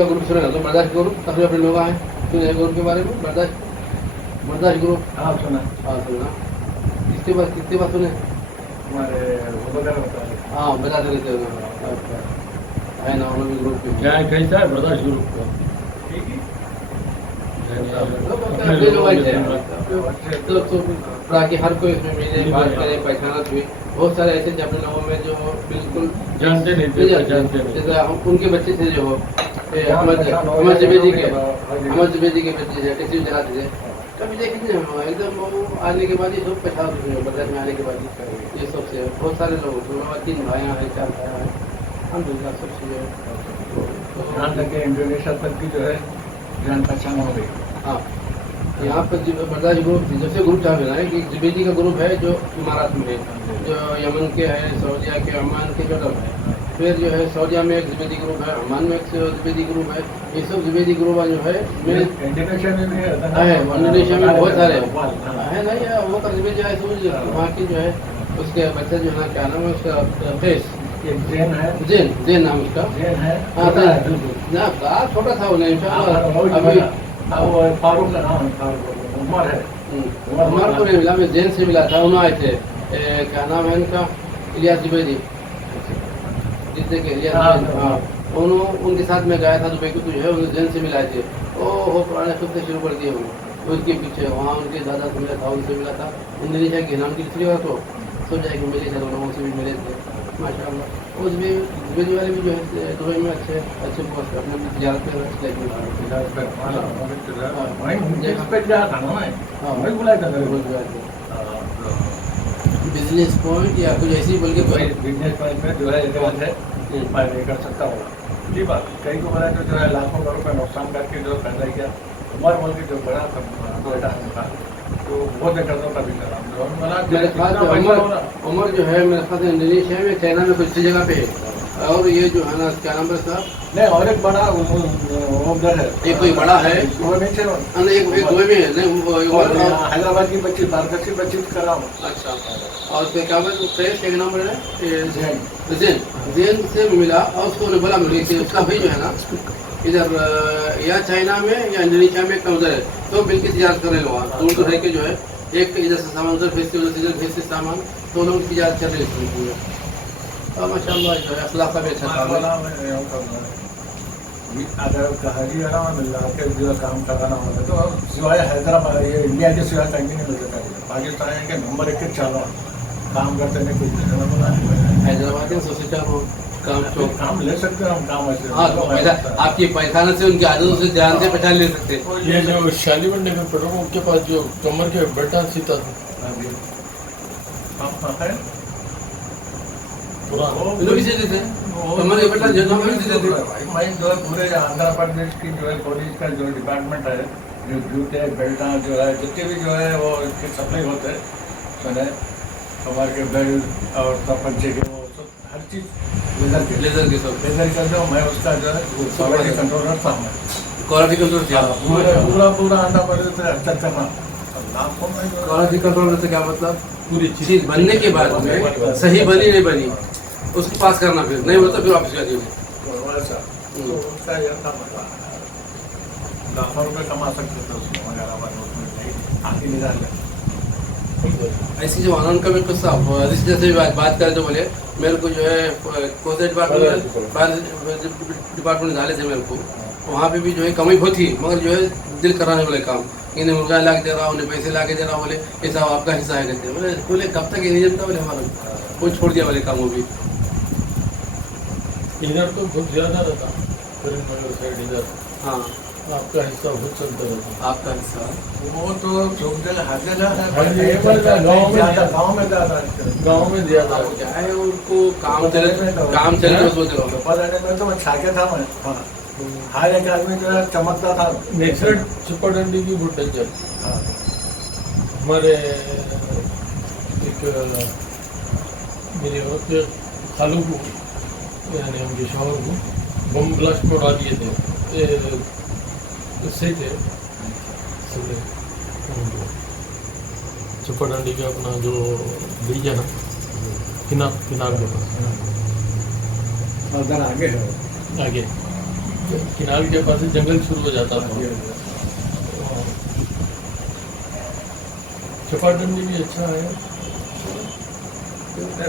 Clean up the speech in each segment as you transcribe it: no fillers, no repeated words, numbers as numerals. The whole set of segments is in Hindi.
का ग्रुप सुना तो बर्दाश्त ग्रुप काफी अपने लोग आए सुने ग्रुप के बारे में बर्दाश्त ग्रुप हाँ सुना किसके बाद सुने हमारे हाँ बताते रहते हो है ना उन्होंने ग्रुप में क्या कैसा है बर्दाश्त ग्रुप का ताकि हर कोई इसमें मिले बात करे पहचाना भी बहुत सारे ऐसे थे अपने लोगों में जो बिल्कुल जानते नहीं थे जैसे हम उनके बच्चे थे जो अमर जुबेदी के बच्चे थे किसी चलाते थे कभी देखे हम एकदम वो आने के बाद ही सब पहचान बदल में आने के बाद ये सबसे बहुत सारे लोग 3 भाई हैं 4 भाई हैं हम दूसरा सब चीज़ें यहाँ तक इंडोनेशिया तक की जो है जान पहचान हो गई। हाँ यहाँ पर बर्दाश्त ग्रुप जैसे ग्रुप चाह रहा है कि जुबेदी का ग्रुप है जो इमारात में है जो यमन के है सऊदिया के अमान के जो है फिर जो है सऊदिया में एक जुबेदी ग्रुप है अमान में एक जुबेदी ग्रुप है ये सब जुबेदी ग्रुप जो है इंडोनेशिया में भी है इंडोनेशिया में बहुत सारे है ना ये वो कर जुबेदी है वहाँ की जो है उसके बच्चे जो है क्या नाम है उसका फेस जैन नाम उसका है हाँ ना छोटा था उन्हें अभी फारूक का नाम उमर है उमर को नहीं मिला मैं जैन से मिला था उन्होंने आए थे क्या नाम है इनका इलियास जुबैदी जितने के इलियास हाँ उनके साथ में गया था दुबई को जो है उन्हें जैन से मिलाए थे वो पुराने खुद से शुरू कर दिए उन्होंने उसके पीछे वहाँ उनके दादा से मिला था उनसे मिला था इंडोनेशिया के नाम की दूसरी बात तो सोच जाए कि मिले थे दोनों से भी मिले थे माशाल्लाह उस भी जुबैदी वाले भी जो है दुबई में अच्छे पोस्ट अपने तिजारत बिजनेस पॉइंट या कुछ ऐसी बोल के बिजनेस पॉइंट में जो है ये बात है मैं नहीं कर सकता हूँ जी बात कई को बड़ा जो है लाखों करोड़ का नुकसान करके जो पैदा किया उमर बोल के जो बड़ा बेटा उनका तो बहुत करता था मेरे ख्याल उमर जो है मेरे ख्याल इंडोनेशिया में चाइना में कुछ जगह पे है और ये जो है ना क्या नाम है साहब नहीं और एक बड़ा उधर है एक कोई बड़ा है वो नहीं थे एक दुबई में है नहीं हैदराबाद की बच्ची बारगत की बच्ची कर रहा हूँ। अच्छा और उसके क्या फ्रेश एक नाम है जैन से मिला और उसको बोला मिली थी उसका भाई जो है ना इधर या चाइना में या इंडोनेशिया में कम उधर है तो मिलकर तजारत कर रहे लोग दूर दूर रह के जो है एक इधर से सामान उधर भेजते उधर से इधर भेजते सामान तो लोग तजारत कर रहे हैं माशाल्लाह जो है अखलाक का भी अच्छा था अगर कहानी मिल रहा है जो काम कराना होता तो सिवाय हैदराबाद ये इंडिया के सिवाय कहीं नहीं मिल सकता पाकिस्तान के नंबर 1 के चालू काम करते नहीं कुछ हैदराबाद में सबसे चालू काम ले सकते हैं हम काम ऐसे हाँ तो आपकी पहचान से उनकी आदतों से ध्यान से पहचान ले सकते हैं ये जो शालीवन ने पेट्रोल पंप के पास जो कमर के बेटा सीता है कमर के बेटा जो मैं जो है पूरे आंध्र प्रदेश की जो है पुलिस का जो डिपार्टमेंट है जो जूते बेल्टा जो है जितने भी जो है वो इसके सप्लाई होते हैं मैंने कमर के बेल्ट और पंचे के वो सब हर चीज़ लेजर के सब लेजर का जो मैं उसका जो है क्वालिटी कंट्रोलर था मैं क्वालिटी कंट्रोल किया पूरा आंध्र प्रदेश से अच्छा करना क्वालिटी कंट्रोल से क्या मतलब पूरी चीज बनने के बाद में सही बनी नहीं बनी उसको पास करना फिर नहीं होता फिर वापस कर तो उसका यह था मतलब लाखों रुपये कमा सकते थे उसमें मगर आगे निकाल ऐसी जो आनंद का भी किस्सा जैसे बात करें तो बोले मेरे को जो है कोसे डिपार्टमेंट डाले थे मेरे को वहाँ पे भी जो है कमी बहुत थी मगर जो है दिल कराने वाले काम इन्हें मुर्गा ला के दे रहा उन्हें पैसे ला के दे रहा बोले ये सब आपका हिस्सा है कहते बोले कब तक ये नहीं जनता बोले हमारा वो छोड़ दिया वाले काम वो भी इधर तो बहुत ज़्यादा रहता साइड इधर हाँ आपका हिस्सा बहुत चलता रहता आपका हिस्सा वो तो हर जगह गाँव में ज़्यादा क्या है उनको काम चले सोच रहा तो मैं छाके था मैं हर एक आदमी जो है चमकता था नेक्सट सुपर डंडी की बहुत डेंजर हमारे एक मेरे औरत के खालू को यानी उनके शौहर को बम ब्लास्ट को उड़ा दिए थे उससे थे सुपर डंडी का अपना जो ब्रिज है ना किनार के पास उधर आगे है आगे किनारे के पास से जंगल शुरू हो जाता था। चपाटंडी भी अच्छा है।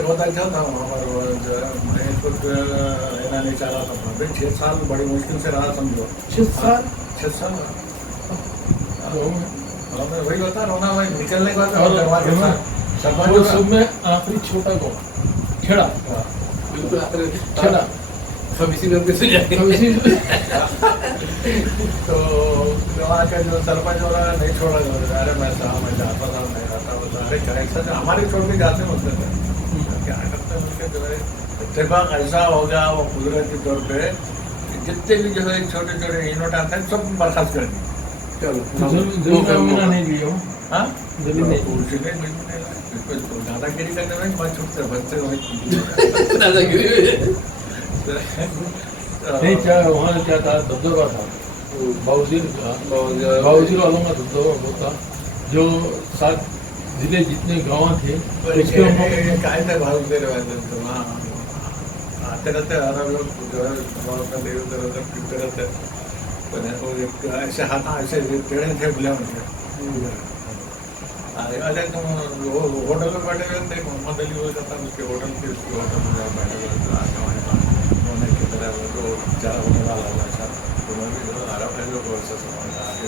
बहुत अच्छा था वहाँ पर। वो जो है महेशपुर रहना नहीं चाह रहा था वहाँ पे। 6 साल बड़ी मुश्किल से रहा समझो। 6 साल 6 साल गाँव में। हाँ, मैं वही बता रहा हूँ ना भाई। निकलने के बाद और दरवाजे हमें- सरपंच वो होगा। सब में आखिरी छोटा गाँव खेड़ा हाँ। बिल्कुल आखिर खेड़ा इसी में कैसे जाएंगे। तो इसी तो वहाँ का जो सरपंच वाला नहीं छोड़ा जो अरे मैं साहब मैं जाता था नहीं आता होता। अरे क्या ऐसा जो हमारे छोड़ के जाते होते थे क्या करते हैं उनके जो है इत्तेफाक ऐसा हो गया वो कुदरती तौर पे कि जितने भी जो है छोटे छोटे यूनिट आते हैं सब बर्खास्त कर दिए। चलो जमीन नहीं लिए हो। हाँ जमीन नहीं दादागिरी करने में बहुत छूटते बच्चे दादागिरी नहीं क्या वहाँ क्या था दबदबा था बाउजीर का बाउजीर वालों का दबदबा वो था जो 7 जिले जितने गाँव थे उसके ऊपर काय भाव दे रहे हैं तो वहाँ आते रहते अरब लोग जो है गाँव का ले उधर उधर फिरते रहते। वो एक ऐसे हाथ ऐसे टेढ़े थे बुले उनके। अरे तुम होटल में बैठे हुए थे मोहम्मद अली हो जाता उसके होटल के उसके होटल में जाओ बैठे हुए तो आके हमारे पास होने की तरह वो तो ज़्यादा होने वाला हुआ था। तो मैं भी जो अरब है लोग वैसे समझ आगे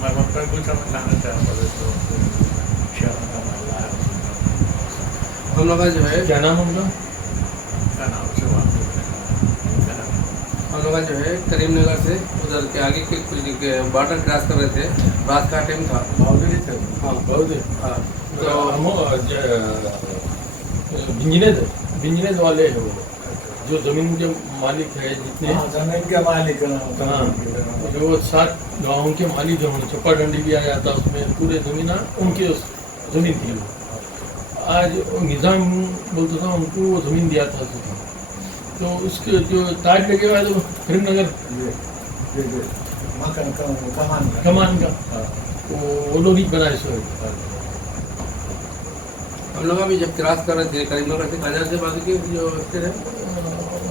मैं मतलब कुछ समझाना चाहता था तो शहर का महिला है हम लोग का जो है क्या नाम उनका क्या नाम से बात हम लोग का जो है करीमनगर से उधर के आगे के कुछ बॉर्डर क्रॉस कर रहे थे। रात का टाइम था। बाउंड्री थे। हाँ बहुत हाँ तो तो हम बिजनेस वाले हैं वो जो जमीन के मालिक है जितने जमीन के मालिक हाँ जो 7 गाँव के मालिक जो चपाटंडी भी आया था उसमें पूरे जमीन उनकी जमीन थी। आज निज़ाम बोलता था उनको वो जमीन दिया था तो उसके जो ताज लगे हुआ है तो करीमनगर कमान का वो लोग ही बनाए सो हम लोग अभी जब क्रॉस कर रहे थे करीमनगर से काजा से बाजू के जो स्टेट है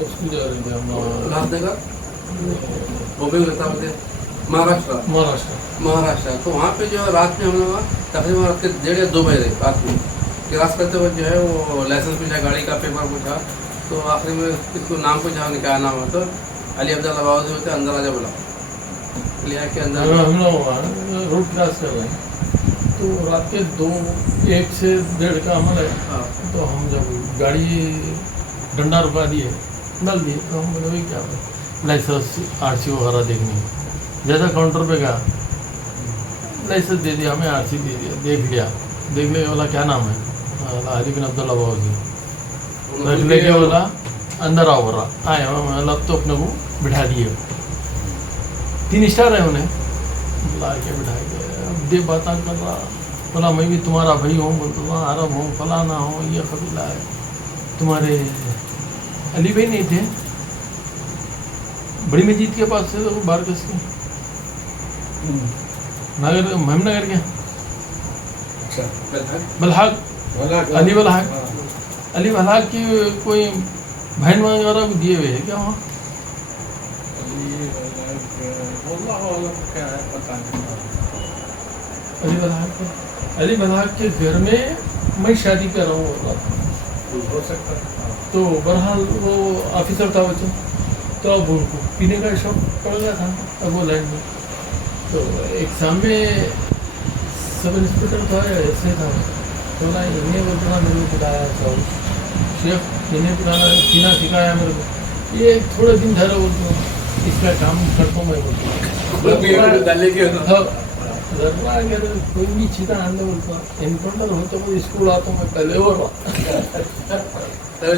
उसकी जा रहे थे हम उल्लासनगर बॉम्बे रहता होते महाराष्ट्र महाराष्ट्र तो वहाँ पे जो है रात में हम लोग तकरीबन रात के 1:30 या 2 बजे रात में क्रॉस करते वक्त जो है वो लाइसेंस पूछा गाड़ी का पेपर पूछा तो आखिरी में इसको नाम पूछा क्या नाम है तो अली अब्दुल्ला बाबू होते अंदर आजा बोला लिया के अंदर हम लोग रोड क्रॉस कर रहे हैं तो रात के 1 से 1:30 का अमल है। हाँ तो हम जब गाड़ी डंडा रुका दिए डाल दिए तो हम बोले भाई क्या लाइसेंस RC वगैरह देखनी है। जैसा काउंटर पे गया लाइसेंस दे दिया हमें RC दे दिया देखने वाला क्या नाम है अली बिन अब्दुल्ला बाबू जी बैठने के बोला अंदर आओ बोला आए मतलब तो अपने को बिठा दिए 3 स्टार है उन्हें बुला के बिठा के अब दे बात कर रहा बोला मैं भी तुम्हारा भाई हूँ बोलता हूँ अरब हूँ फलाना हूँ ये कबीला है तुम्हारे अली भाई नहीं थे बड़ी मस्जिद के पास से तो बारकस के नगर महमनगर के बलहाक अली बलहाक की कोई बहन वगैरह को दिए हुए है क्या वहाँ अली बलहाक के घर में मैं शादी कर रहा हूँ हो सकता है। तो बहरहाल वो ऑफिसर था बच्चा तो अब उनको पीने का शौक पड़ गया था अब वो लाइन में तो एक सामने सब इंस्पेक्टर था या ऐसे था तो ना इन्हें बोलता मेरे को पिलाया सब शेफ इन्हें पीना सिखाया मेरे को ये थोड़े दिन ठहरा बोलता हूँ इसका काम करता हूँ मैं बोलता हूँ कोई भी चीज़ा आने बोलता इनकाउंटर होता कोई स्कूल आता मैं पहले हो रहा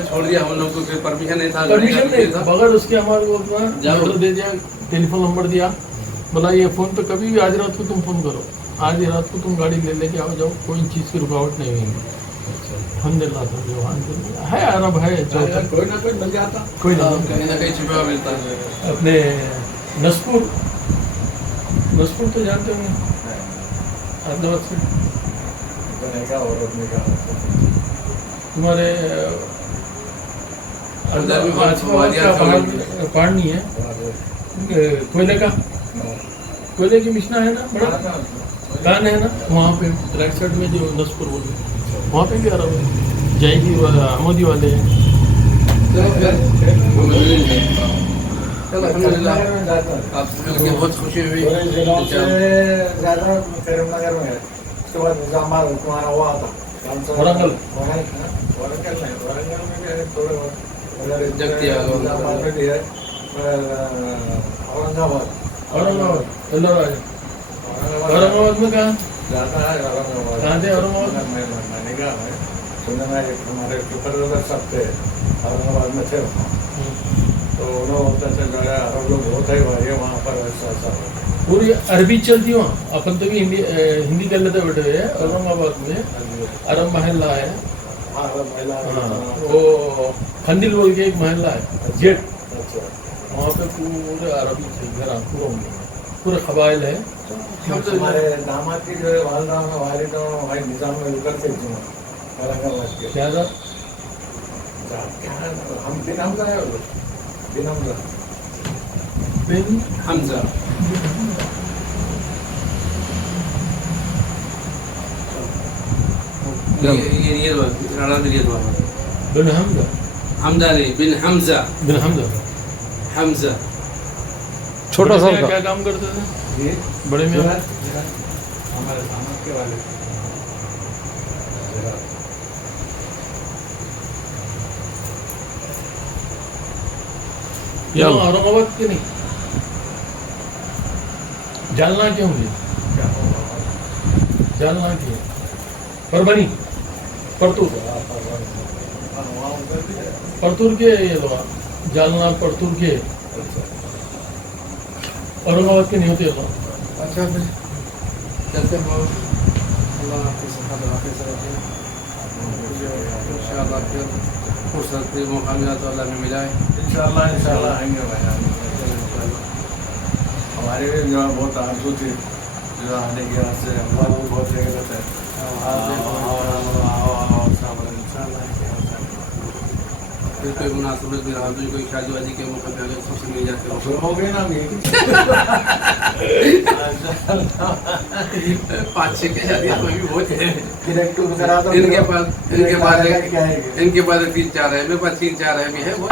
छोड़ दिया हम लोग को परमिशन नहीं था परमिशन नहीं था बगैर उसके हमारे को ऑर्डर दे दिया टेलीफोन नंबर दिया बोला ये फ़ोन पे कभी भी आज रात को तुम फ़ोन करो आज ही रात को तुम गाड़ी ले लेके आओ जाओ कोई चीज़ की रुकावट नहीं होगी अलहमदिल्ला तो जवान है अरब है जो कोई ना कोई मिल जाता। कोई कहीं नहीं ना कहीं छुपा मिलता है। अपने नसपुर तो जानते होंगे हैदराबाद से बनेगा और अपने का तुम्हारे अंदर भी बहुत आसिफाबाद वादियाँ का हैं। पहाड़ नहीं है, कोयले का, कोयले की मिशना है ना, बड़ा कान है ना, वहाँ पे राइट साइड में जो नसपुर बोल वहाँ पे भी आ रहा हूँ, जाएगी अहमदी वाले हैं। चलो फिर चलो अल्हम्दुलिल्लाह में जाता है। आपसे मिलके बहुत खुशी हुई। पूरे जिलों से ज़्यादा करीमनगर में है। उसके बाद निजामाबाद तुम्हारा हुआ था वरंगल। वरंगल नहीं, वरंगल में भी है थोड़े बहुत, उधर जगतिया, निजामाबाद में भी है, औरंगाबाद औरंगाबाद में कहाँ जाता है औरंगाबाद। कहाँ थे औरंगाबाद? मैंने कहा है सुनने में हमारे सुपरवाइजर सब थे औरंगाबाद में थे वहाँ, तो उन्होंने होता से जो है अरब लोग होते ही भाई है वहाँ पर ऐसा पूरी अरबी चलती वहाँ, अपन तो भी हिंदी कर लेते बैठे हुए हैं। औरंगाबाद में अरब महल्ला है, अरब महिला हाँ, वो खंदिल बोल के एक महल्ला है, जेट, अच्छा वहाँ पे पूरे अरबी घर पूरे कबाइल है। हमारे दामाद की जो है वालदा में वालिद भाई निजाम में उतर से औरंगाबाद के क्या था? क्या है हम बिन हमजा है वो बिन हमजा बिन हमजा ये राणा ने लिया बिन हमजा, हमजा नहीं बिन हमजा बिन हमजा हमजा छोटा सा बड़े मियाँ था। क्या काम करते थे? ये बड़े मियाँ हमारे दामाद के वाले यहाँ औरंगाबाद के नहीं, जालना के होंगे, क्या होगा जालना के, परभनी, परतूर, वहाँ उधर भी है परतूर के ये लोग, जालना परतूर के, अच्छा औरंगाबाद के नहीं होते लोग। अच्छा फिर चलते हैं अल्लाह आपकी सेहत और आफियत से रखे इंशाअल्लाह फिर फुर्सत से मौका मिला तो अल्लाह में मिलाए इंशाल्लाह आएंगे भाई हमारे भी जो है बहुत आरज़ू थी जो आने के यहाँ से अल्लाह भी बहुत जगह थे फिर कोई मुनासिबत भी रहा तो कोई शादी वादी के मौके पे अगर सबसे मिल जाते हो शुरू हो गए ना अभी 5-6 की शादी कोई भी बहुत है फिर एक टू करा दो इनके पास क्या है इनके पास 3-4 है मेरे पास 3-4 है भी है बहुत